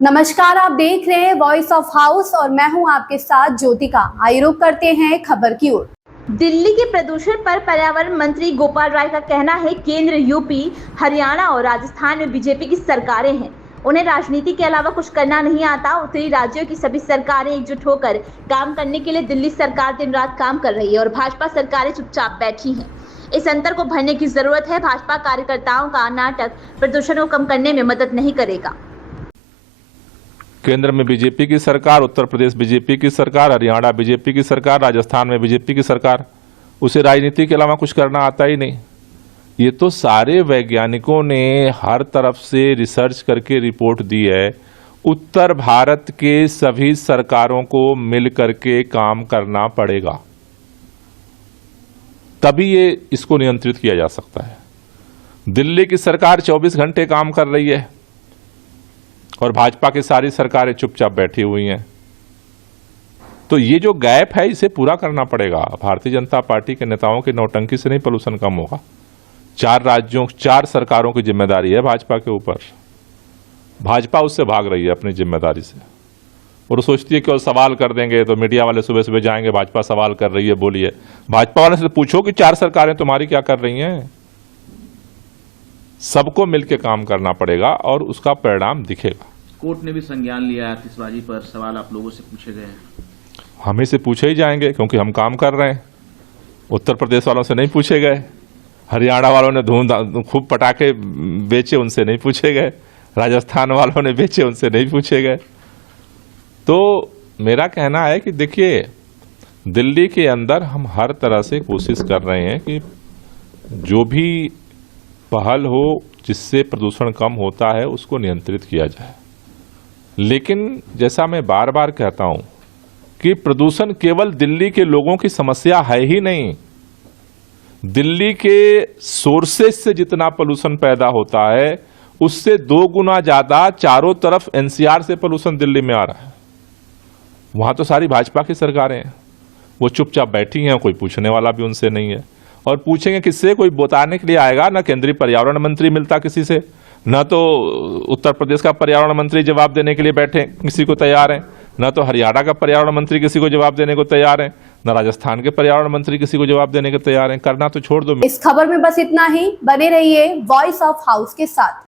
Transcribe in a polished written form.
नमस्कार, आप देख रहे हैं वॉइस ऑफ हाउस और मैं हूं आपके साथ ज्योतिका। आइए रुक करते हैं खबर की ओर। दिल्ली के प्रदूषण पर पर्यावरण मंत्री गोपाल राय का कहना है केंद्र, यूपी, हरियाणा और राजस्थान में बीजेपी की सरकारें हैं। उन्हें राजनीति के अलावा कुछ करना नहीं आता। उत्तरी राज्यों की सभी सरकारें एकजुट होकर काम करने के लिए दिल्ली सरकार दिन रात काम कर रही है और भाजपा सरकारें चुपचाप बैठी हैं। इस अंतर को भरने की जरूरत है। भाजपा कार्यकर्ताओं का नाटक प्रदूषण को कम करने में मदद नहीं करेगा। केंद्र में बीजेपी की सरकार, उत्तर प्रदेश बीजेपी की सरकार, हरियाणा बीजेपी की सरकार, राजस्थान में बीजेपी की सरकार। उसे राजनीति के अलावा कुछ करना आता ही नहीं। ये तो सारे वैज्ञानिकों ने हर तरफ से रिसर्च करके रिपोर्ट दी है। उत्तर भारत के सभी सरकारों को मिल करके काम करना पड़ेगा, तभी ये इसको नियंत्रित किया जा सकता है। दिल्ली की सरकार 24 घंटे काम कर रही है और भाजपा की सारी सरकारें चुपचाप बैठी हुई हैं। तो ये जो गैप है इसे पूरा करना पड़ेगा। भारतीय जनता पार्टी के नेताओं की नौटंकी से नहीं पोल्यूशन कम होगा। 4 राज्यों, 4 सरकारों की जिम्मेदारी है भाजपा के ऊपर। भाजपा उससे भाग रही है अपनी जिम्मेदारी से और सोचती है कि और सवाल कर देंगे तो मीडिया वाले सुबह सुबह जाएंगे, भाजपा सवाल कर रही है, बोलिए। भाजपा वाले से पूछो कि 4 सरकारें तुम्हारी क्या कर रही हैं। सबको मिलकर काम करना पड़ेगा और उसका परिणाम दिखेगा। कोर्ट ने भी संज्ञान लिया है आतिशबाजी पर। सवाल आप लोगों से पूछे गए हैं। हमें से पूछे ही जाएंगे क्योंकि हम काम कर रहे हैं। उत्तर प्रदेश वालों से नहीं पूछे गए, हरियाणा वालों ने खूब पटाखे बेचे, उनसे नहीं पूछे गए, राजस्थान वालों ने बेचे, उनसे नहीं पूछे गए। तो मेरा कहना है कि देखिए, दिल्ली के अंदर हम हर तरह से कोशिश कर रहे हैं कि जो भी पहल हो जिससे प्रदूषण कम होता है उसको नियंत्रित किया जाए। लेकिन जैसा मैं बार बार कहता हूं कि प्रदूषण केवल दिल्ली के लोगों की समस्या है ही नहीं। दिल्ली के सोर्सेज से जितना पोल्यूशन पैदा होता है उससे 2 गुना ज्यादा चारों तरफ एनसीआर से पोल्यूशन दिल्ली में आ रहा है। वहां तो सारी भाजपा की सरकारें हैं, वो चुपचाप बैठी हैं, कोई पूछने वाला भी उनसे नहीं है। और पूछेंगे किससे? कोई बताने के लिए आएगा ना। केंद्रीय पर्यावरण मंत्री मिलता किसी से, न तो उत्तर प्रदेश का पर्यावरण मंत्री जवाब देने के लिए बैठे किसी को तैयार हैं, न तो हरियाणा का पर्यावरण मंत्री किसी को जवाब देने को तैयार है, न राजस्थान के पर्यावरण मंत्री किसी को जवाब देने को तैयार हैं। करना तो छोड़ दो। इस खबर में बस इतना ही। बने रहिए वॉइस ऑफ हाउस के साथ।